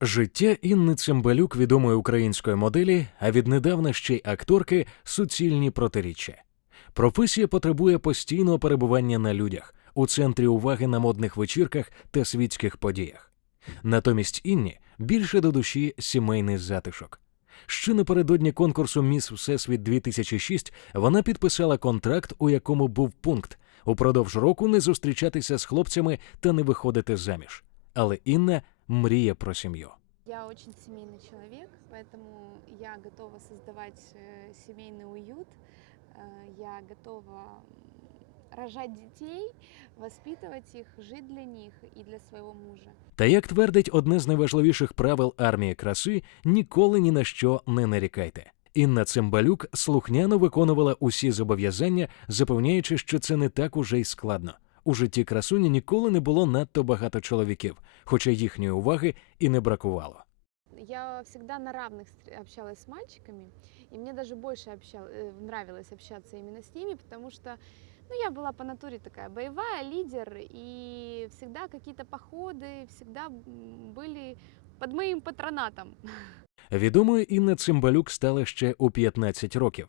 Життя Інни Цимбалюк, відомої української моделі, а віднедавна ще й акторки, суцільні протиріччя. Професія потребує постійного перебування на людях, у центрі уваги на модних вечірках та світських подіях. Натомість Інні більше до душі сімейний затишок. Ще напередодні конкурсу Міс Всесвіт 2006 вона підписала контракт, у якому був пункт упродовж року не зустрічатися з хлопцями та не виходити заміж. Але Інна мріє про сім'ю. Я очень семейный человек, поэтому я готова создавать э, семейный уют. Э, Я готова м, рожать детей, воспитывать их, жить для них и для своего мужа. Та як твердить одне з найважливіших правил армії краси, ніколи ні на що не нарікайте. Інна Цимбалюк слухняно виконувала усі зобов'язання, запевняючи, що це не так уже й складно. У житті красуні ніколи не було надто багато чоловіків, хоча їхньої уваги і не бракувало. Я всегда на равных встр- общалась с мальчиками, и мне даже больше общал- э, нравилось общаться именно с ними, потому что ну, я была по натуре такая боевая, лидер, и всегда какие-то походы, всегда м, были под моим патронатом. Відомою Інна Цимбалюк стала ще у 15 років.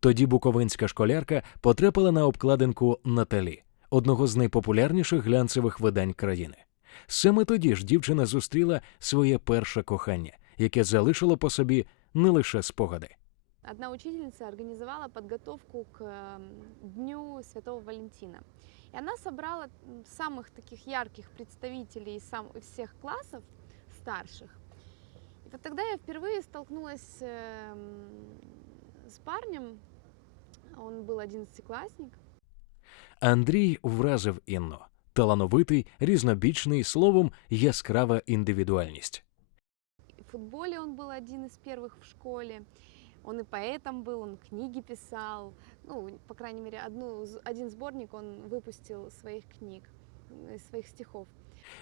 Тоді буковинська школярка потрапила на обкладинку Наталі, одного з найпопулярніших глянцевих видань країни. Саме тоді ж дівчина зустріла своє перше кохання, яке залишило по собі не лише спогади. Одна учительница организовала подготовку к м, Дню Святого Валентина. И она собрала м, самых таких ярких представителей из сам, из всех классов старших. И вот тогда я впервые столкнулась эм, с парнем. Он был одиннадцатиклассник. Андрій вразив Інну. Талановитий, різнобічний, словом, яскрава індивідуальність. И в футболе он был один из первых в школе. Он и поэтом был, он книги писал. Ну, по крайней мере, одну, з- один сборник он выпустил своих книг, м, своих стихов.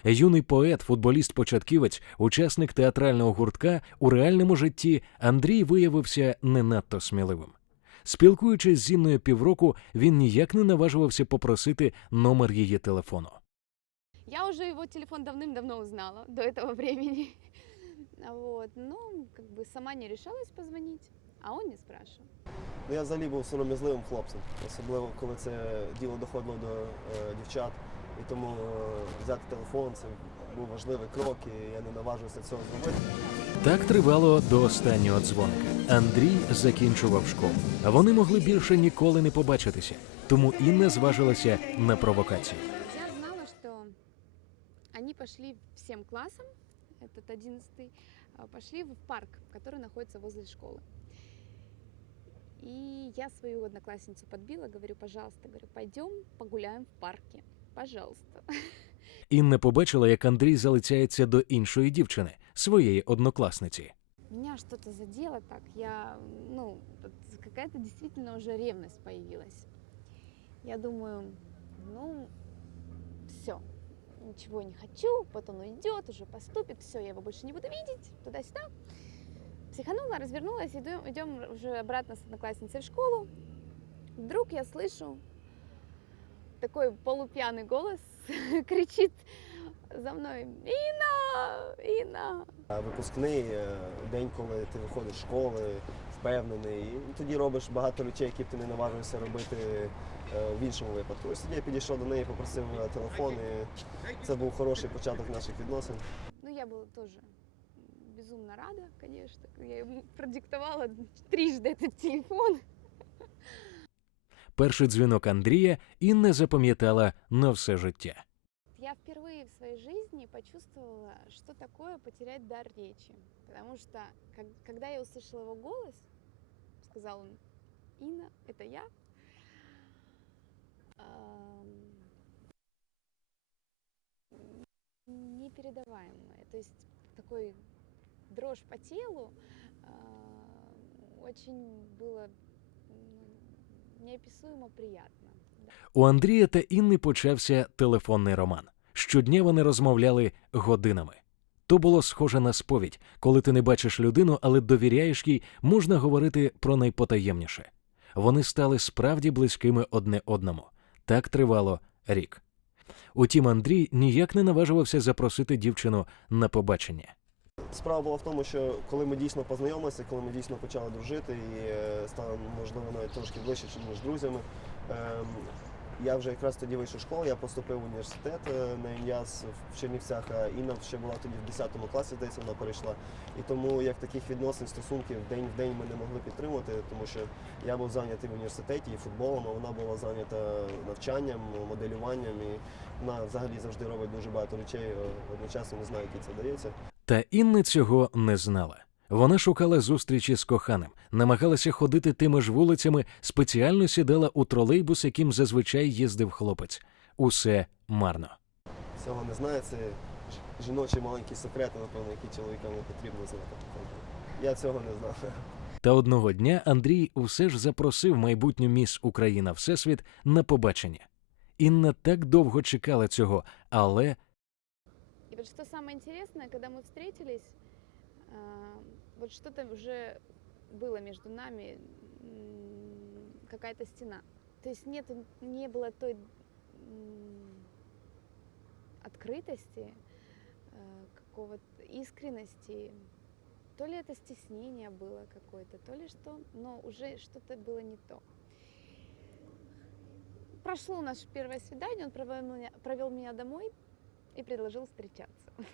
Юний поет, футболіст-початківець, учасник театрального гуртка у реальному житті Андрій виявився не надто сміливим. Спілкуючись з Інною півроку, він ніяк не наважувався попросити номер її телефону. Я уже его телефон давным-давно узнала до этого времени. Вот, но как бы сама не решалась позвонить, а он не спрашивал. Ну, я взагалі був сором'язливим хлопцем, особливо коли це діло доходило до е, дівчат. І тому е, взяти телефон це був важливий крок, і я не наважився цього зробити. Так тривало до останнього дзвоника. Андрій закінчував школу. А вони могли більше ніколи не побачитися. Тому Інна зважилася на провокацію. Я знала, что они пошли всем классом, этот одиннадцатый, а, пошли в парк, который находится возле школы. И я свою одноклассницу подбила, говорю, пожалуйста, говорю, пойдем погуляем в парке, пожалуйста. Інна побачила, як Андрій залицяється до іншої дівчини, своєї однокласниці. Меня что-то задело так, я, ну, какая-то действительно уже ревность появилась. Я думаю, ну, все, ничего не хочу, вот он уйдет, уже поступит, все, я его больше не буду видеть, туда-сюда. Психанула, развернулась, идем, уже обратно с одноклассницей в школу. Вдруг я слышу такой полупьяный голос кричит за мной, Инна, Инна, А Випускний е, день, коли ти виходиш з школи, впевнений, і тоді робиш багато речей, які б ти не наважився робити е, в іншому випадку. Ось тоді я підійшов до неї, попросив е, телефон, і це був хороший початок наших відносин. Ну, я была тоже безумно рада, конечно. Я ему продиктовала трижды этот телефон. Перший дзвінок Андрія Інна запам'ятала на все життя. Я впервые в своей жизни почувствовала, что такое потерять дар речи. Потому что, как- когда я услышала его голос, сказал он, Инна, это я. ам, Непередаваемое. То есть такой дрожь по телу. а, Очень было неописуемо приятно. У Андрія та Інни почався телефонний роман. Щодня вони розмовляли годинами. То було схоже на сповідь, коли ти не бачиш людину, але довіряєш їй, можна говорити про найпотаємніше. Вони стали справді близькими одне одному. Так тривало рік. Утім, Андрій ніяк не наважувався запросити дівчину на побачення. Справа була в тому, що коли ми дійсно познайомилися, коли ми дійсно почали дружити і е, стали, можливо, навіть трошки ближче, ніж друзями. ем, Я вже якраз тоді вийшов з школи, я поступив в університет е, на ім'яс в Чернівцях, а Інна ще була тоді в 10 класі, здається, вона перейшла. І тому як таких відносин, стосунків день в день ми не могли підтримувати, тому що я був зайнятий в університеті і футболом, а вона була зайнята навчанням, моделюванням. І вона взагалі завжди робить дуже багато речей е, одночасно, не знаю, які це дається. Та Інна цього не знала. Вона шукала зустрічі з коханим, намагалася ходити тими ж вулицями, спеціально сідала у тролейбус, яким зазвичай їздив хлопець. Усе марно. Цього не знаю, це жіночі маленькі секрети, напевно, які чоловікам не потрібно знати. Я цього не знав. Та одного дня Андрій усе ж запросив майбутню міс Україна Всесвіт на побачення. Інна так довго чекала цього, але вот что самое интересное, когда мы встретились, а, вот что-то уже было между нами, какая-то стена. То есть нет, не было той открытости, э, какого-то искренности. То ли это стеснение было какое-то, то ли что, но уже что-то было не то. Прошло наше первое свидание, он провел меня, провел меня домой и предложил встречаться.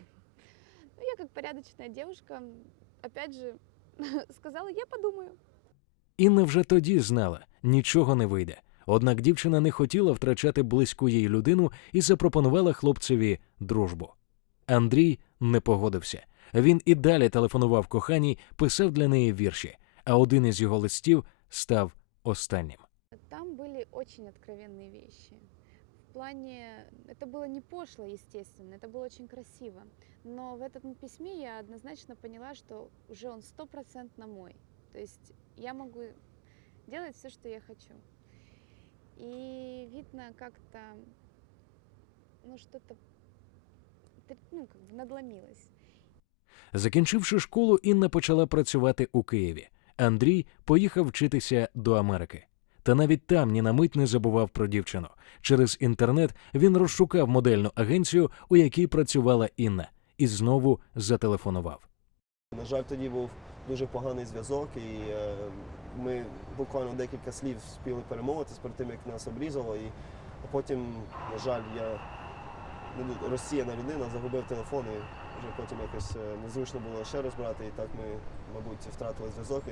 Ну, я как порядочная девушка, опять же, сказала, я подумаю. Інна вже тоді знала, нічого не вийде. Однак дівчина не хотіла втрачати близьку їй людину і запропонувала хлопцеві дружбу. Андрій не погодився. Він і далі телефонував коханій, писав для неї вірші, а один із його листів став останнім. Там были очень откровенные вещи В плане, это было не пошло, естественно, это было очень красиво. Но в этом письме я однозначно поняла, что уже он стопроцентно мой. То есть я могу делать все, что я хочу. И видно как-то, ну что-то, тр- ну как бы надломилось. Закінчивши школу, Інна почала працювати у Києві. Андрій поїхав вчитися до Америки. Та навіть там ні на мить не забував про дівчину. Через інтернет він розшукав модельну агенцію, у якій працювала Інна, і знову зателефонував. На жаль, тоді був дуже поганий зв'язок, і е, ми буквально декілька слів спіли перемовитися перед тим, як нас обрізало. І потім, на жаль, я не- розсіяна людина, загубив телефон і вже потім якось е, незручно було ще раз брати. І так ми, мабуть, втратили зв'язок.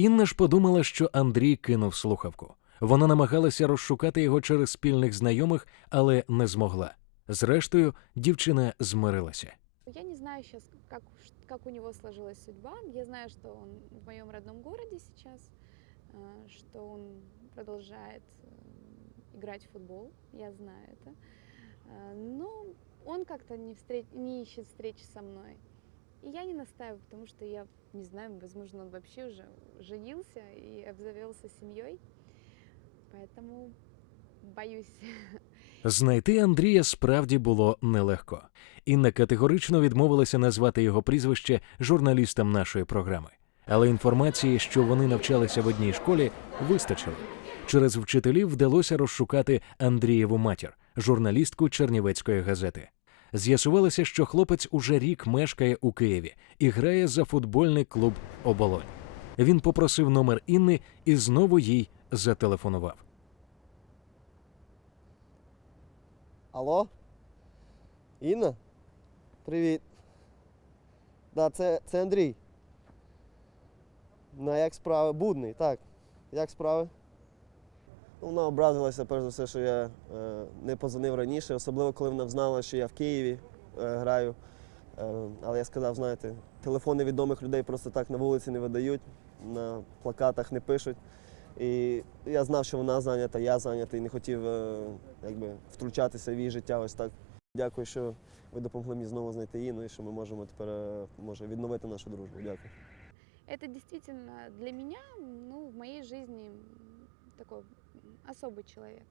І Інна ж подумала, що Андрій кинув слухавку. Вона намагалася розшукати його через спільних знайомих, але не змогла. Зрештою, дівчина змирилася. Я не знаю сейчас, как, уж- как у него сложилась судьба. Я знаю, что он в моем родном городе сейчас, э, что он продолжает э, играть в футбол. Я знаю это. Э, Но он как-то не, встреч- не ищет встречи со мной. И я не настаиваю, потому что я не знаю, возможно, он вообще уже женился и обзавелся семьей. Поэтому боюсь. Знайти Андрія справді було нелегко. Інна категорично відмовилася назвати його прізвище журналістам нашої програми. Але інформації, що вони навчалися в одній школі, вистачило. Через вчителів вдалося розшукати Андрієву матір, журналістку Чернівецької газети. З'ясувалося, що хлопець уже рік мешкає у Києві і грає за футбольний клуб Оболонь. Він попросив номер Інни і знову їй зателефонував. Алло? Інна? Привіт. Да, це, це Андрій. На як справи? Будний, так. Як справи? Ну, Вона образилася, перш за все, що я е, не позвонив раніше, особливо коли вона знала, що я в Києві е, граю. Е, але я сказав, знаєте, телефони відомих людей просто так на вулиці не видають, на плакатах не пишуть. І я знав, що вона зайнята, я зайнятий, і не хотів якби, втручатися в її життя. Ось так. Дякую, що ви допомогли мені знову знайти Інну і що ми можемо тепер може, відновити нашу дружбу. Дякую. Это действительно для меня, ну, в моей жизни такой м, особый человек.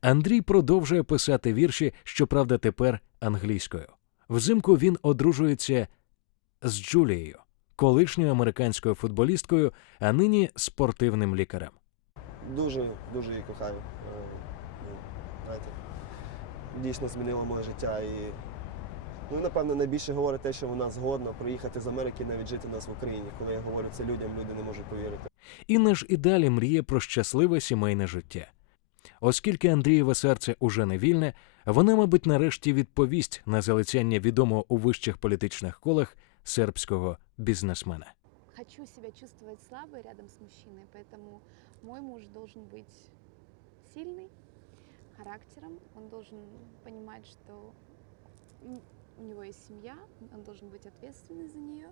Андрій продовжує писати вірші, щоправда, тепер англійською. Взимку він одружується з Джулією, колишньою американською футболісткою, а нині спортивним лікарем. Дуже, дуже її кохаю. Е, ну, знаєте, дійсно змінило моє життя і Ну і напевно найбільше говорить те, що вона згодна приїхати з Америки і навіть жити у нас в Україні. Коли я говорю це людям, люди не можуть повірити. Інна ж і далі мріє про щасливе сімейне життя. Оскільки Андрієве серце уже не вільне, вона, мабуть, нарешті відповість на залицяння відомого у вищих політичних колах сербського бізнесмена. Хочу себя чувствовать слабой рядом с мужчиной, поэтому мой муж должен быть сильный характером, он должен понимать, что м, у него есть семья, он должен быть ответственный за нее.